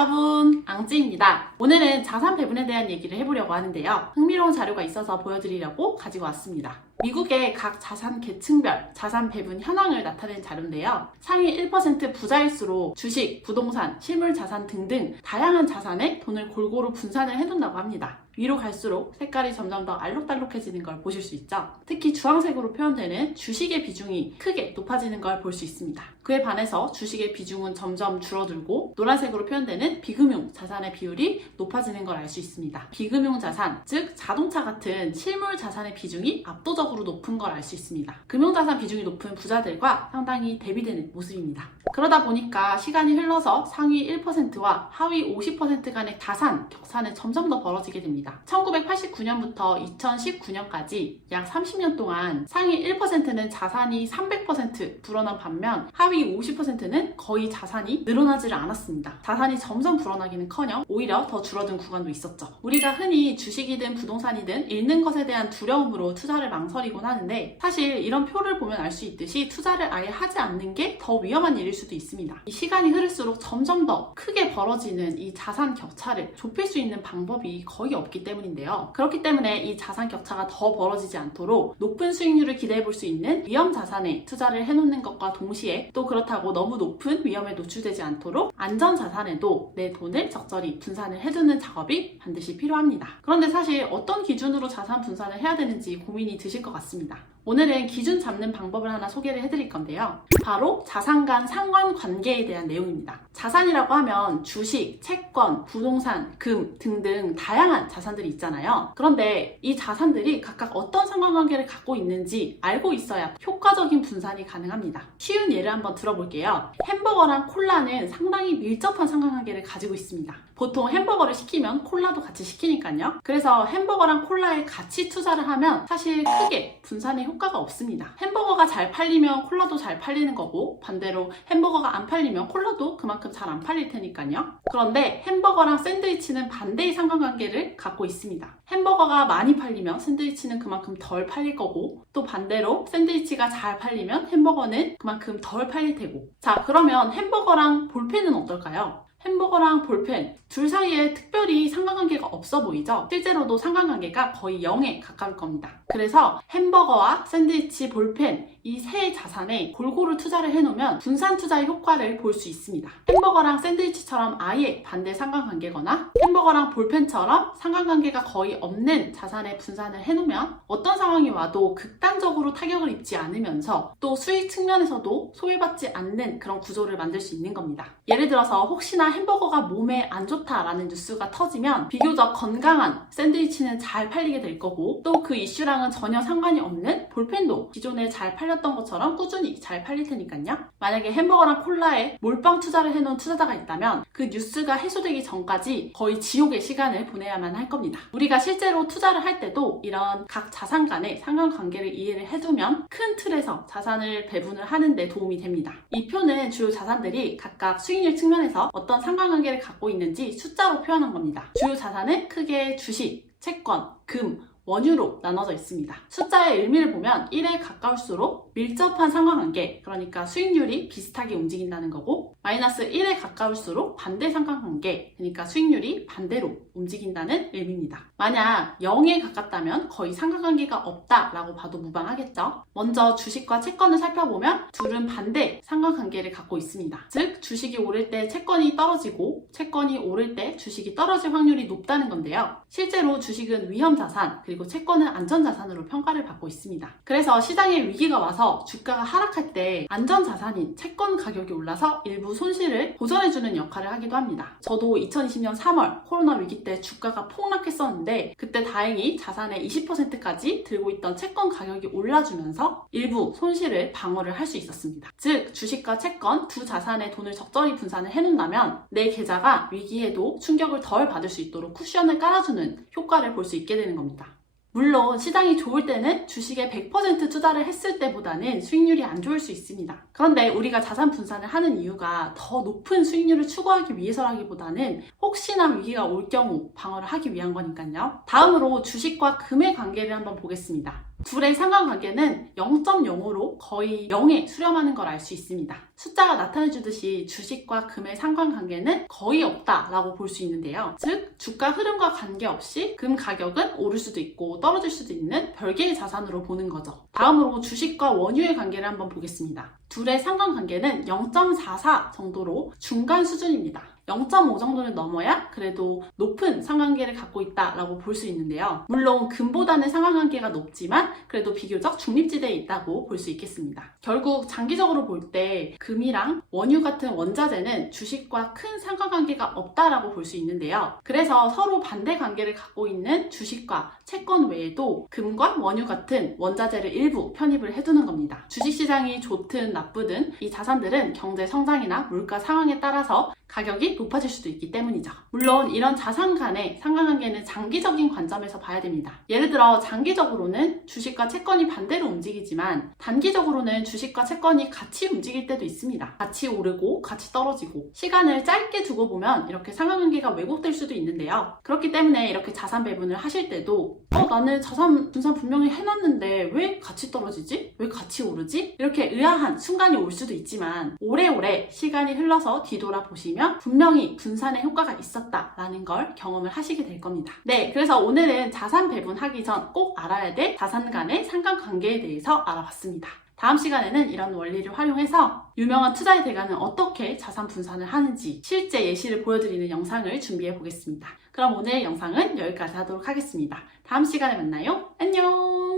여러분, 앙찌입니다. 오늘은 자산 배분에 대한 얘기를 해보려고 하는데요. 흥미로운 자료가 있어서 보여드리려고 가지고 왔습니다. 미국의 각 자산 계층별 자산 배분 현황을 나타낸 자료인데요. 상위 1% 부자일수록 주식, 부동산, 실물 자산 등등 다양한 자산에 돈을 골고루 분산을 해둔다고 합니다. 위로 갈수록 색깔이 점점 더 알록달록해지는 걸 보실 수 있죠. 특히 주황색으로 표현되는 주식의 비중이 크게 높아지는 걸 볼 수 있습니다. 그에 반해서 주식의 비중은 점점 줄어들고 노란색으로 표현되는 비금융 자산의 비율이 높아지는 걸 알 수 있습니다. 비금융 자산, 즉 자동차 같은 실물 자산의 비중이 압도적으로 높은 걸 알 수 있습니다. 금융자산 비중이 높은 부자들과 상당히 대비되는 모습입니다. 그러다 보니까 시간이 흘러서 상위 1%와 하위 50% 간의 자산 격차는 점점 더 벌어지게 됩니다. 1989년부터 2019년까지 약 30년 동안 상위 1%는 자산이 300% 불어난 반면 하위 50%는 거의 자산이 늘어나지를 않았습니다. 자산이 점점 불어나기는커녕 오히려 더 줄어든 구간도 있었죠. 우리가 흔히 주식이든 부동산이든 잃는 것에 대한 두려움으로 투자를 망설이곤 하는데 사실 이런 표를 보면 알 수 있듯이 투자를 아예 하지 않는 게 더 위험한 일일 수도 있습니다. 이 시간이 흐를수록 점점 더 크게 벌어지는 이 자산 격차를 좁힐 수 있는 방법이 거의 없기 때문인데요. 그렇기 때문에 이 자산 격차가 더 벌어지지 않도록 높은 수익률을 기대해 볼 수 있는 위험 자산에 투자를 해놓는 것과 동시에 또 그렇다고 너무 높은 위험에 노출되지 않도록 안전 자산에도 내 돈을 적절히 분산을 해두는 작업이 반드시 필요합니다. 그런데 사실 어떤 기준으로 자산 분산을 해야 되는지 고민이 드실 것 같습니다. 오늘은 기준 잡는 방법을 하나 소개를 해드릴 건데요. 바로 자산 간 상관관계에 대한 내용입니다. 자산이라고 하면 주식, 채권, 부동산, 금 등등 다양한 자산들이 있잖아요. 그런데 이 자산들이 각각 어떤 상관관계를 갖고 있는지 알고 있어야 효과적인 분산이 가능합니다. 쉬운 예를 한번 들어볼게요. 햄버거랑 콜라는 상당히 밀접한 상관관계를 가지고 있습니다. 보통 햄버거를 시키면 콜라도 같이 시키니까요. 그래서 햄버거랑 콜라에 같이 투자를 하면 사실 크게 분산의 효과가 없습니다. 햄버거가 잘 팔리면 콜라도 잘 팔리는 거고 반대로 햄버거가 안 팔리면 콜라도 그만큼 잘 안 팔릴 테니까요. 그런데 햄버거랑 샌드위치는 반대의 상관관계를 갖고 있습니다. 햄버거가 많이 팔리면 샌드위치는 그만큼 덜 팔릴 거고 또 반대로 샌드위치가 잘 팔리면 햄버거는 그만큼 덜 팔릴 테고 자 그러면 햄버거랑 볼펜은 어떨까요? 햄버거랑 볼펜 둘 사이에 특별히 상관관계가 없어 보이죠? 실제로도 상관관계가 거의 0에 가까울 겁니다. 그래서 햄버거와 샌드위치, 볼펜 이 세 자산에 골고루 투자를 해놓으면 분산 투자의 효과를 볼 수 있습니다. 햄버거랑 샌드위치처럼 아예 반대 상관관계거나 햄버거랑 볼펜처럼 상관관계가 거의 없는 자산에 분산을 해놓으면 어떤 상황이 와도 극단적으로 타격을 입지 않으면서 또 수익 측면에서도 소외받지 않는 그런 구조를 만들 수 있는 겁니다. 예를 들어서 혹시나 햄버거가 몸에 안 좋다라는 뉴스가 터지면 비교적 건강한 샌드위치는 잘 팔리게 될 거고 또 그 이슈랑은 전혀 상관이 없는 볼펜도 기존에 잘 팔렸던 것처럼 꾸준히 잘 팔릴 테니까요. 만약에 햄버거랑 콜라에 몰빵 투자를 해놓은 투자자가 있다면 그 뉴스가 해소되기 전까지 거의 지옥의 시간을 보내야만 할 겁니다. 우리가 실제로 투자를 할 때도 이런 각 자산 간의 상관관계를 이해를 해두면 큰 틀에서 자산을 배분을 하는 데 도움이 됩니다. 이 표는 주요 자산들이 각각 수익률 측면에서 어떤 상관관계를 갖고 있는지 숫자로 표현한 겁니다. 주요 자산은 크게 주식, 채권, 금, 원유로 나눠져 있습니다. 숫자의 의미를 보면 1에 가까울수록 밀접한 상관관계, 그러니까 수익률이 비슷하게 움직인다는 거고 마이너스 1에 가까울수록 반대 상관관계, 그러니까 수익률이 반대로 움직인다는 의미입니다. 만약 0에 가깝다면 거의 상관관계가 없다라고 봐도 무방하겠죠. 먼저 주식과 채권을 살펴보면 둘은 반대 상관관계를 갖고 있습니다. 즉 주식이 오를 때 채권이 떨어지고 채권이 오를 때 주식이 떨어질 확률이 높다는 건데요. 실제로 주식은 위험자산 그리고 채권은 안전자산으로 평가를 받고 있습니다. 그래서 시장에 위기가 와서 주가가 하락할 때 안전자산인 채권 가격이 올라서 일부 손실을 보전해주는 역할을 하기도 합니다. 저도 2020년 3월 코로나 위기 때 주가가 폭락했었는데 그때 다행히 자산의 20%까지 들고 있던 채권 가격이 올라주면서 일부 손실을 방어를 할 수 있었습니다. 즉 주식과 채권 두 자산의 돈을 적절히 분산을 해놓는다면 내 계좌가 위기에도 충격을 덜 받을 수 있도록 쿠션을 깔아주는 효과를 볼 수 있게 되는 겁니다. 물론 시장이 좋을 때는 주식에 100% 투자를 했을 때보다는 수익률이 안 좋을 수 있습니다. 그런데 우리가 자산 분산을 하는 이유가 더 높은 수익률을 추구하기 위해서라기보다는 혹시나 위기가 올 경우 방어를 하기 위한 거니까요. 다음으로 주식과 금의 관계를 한번 보겠습니다. 둘의 상관관계는 0.0으로 거의 0에 수렴하는 걸 알 수 있습니다. 숫자가 나타내주듯이 주식과 금의 상관관계는 거의 없다라고 볼 수 있는데요. 즉, 주가 흐름과 관계없이 금 가격은 오를 수도 있고 떨어질 수도 있는 별개의 자산으로 보는 거죠. 다음으로 주식과 원유의 관계를 한번 보겠습니다. 둘의 상관관계는 0.44 정도로 중간 수준입니다. 0.5 정도는 넘어야 그래도 높은 상관관계를 갖고 있다라고 볼 수 있는데요. 물론 금보다는 상관관계가 높지만 그래도 비교적 중립지대에 있다고 볼 수 있겠습니다. 결국 장기적으로 볼 때 금이랑 원유 같은 원자재는 주식과 큰 상관관계가 없다라고 볼 수 있는데요. 그래서 서로 반대 관계를 갖고 있는 주식과 채권 외에도 금과 원유 같은 원자재를 일부 편입을 해두는 겁니다. 주식시장이 좋든 나쁘든 이 자산들은 경제 성장이나 물가 상황에 따라서 가격이 높아질 수도 있기 때문이죠. 물론 이런 자산 간의 상관관계는 장기적인 관점에서 봐야 됩니다. 예를 들어 장기적으로는 주식과 채권이 반대로 움직이지만 단기적으로는 주식과 채권이 같이 움직일 때도 있습니다. 같이 오르고 같이 떨어지고 시간을 짧게 두고 보면 이렇게 상관관계가 왜곡될 수도 있는데요. 그렇기 때문에 이렇게 자산 배분을 하실 때도 나는 자산 분산 분명히 해놨는데 왜 같이 떨어지지? 왜 같이 오르지? 이렇게 의아한 순간이 올 수도 있지만 오래오래 시간이 흘러서 뒤돌아보시면 분명히 분산의 효과가 있었다라는 걸 경험을 하시게 될 겁니다. 네, 그래서 오늘은 자산 배분하기 전 꼭 알아야 될 자산 간의 상관관계에 대해서 알아봤습니다. 다음 시간에는 이런 원리를 활용해서 유명한 투자의 대가는 어떻게 자산 분산을 하는지 실제 예시를 보여드리는 영상을 준비해 보겠습니다. 그럼 오늘 영상은 여기까지 하도록 하겠습니다. 다음 시간에 만나요. 안녕!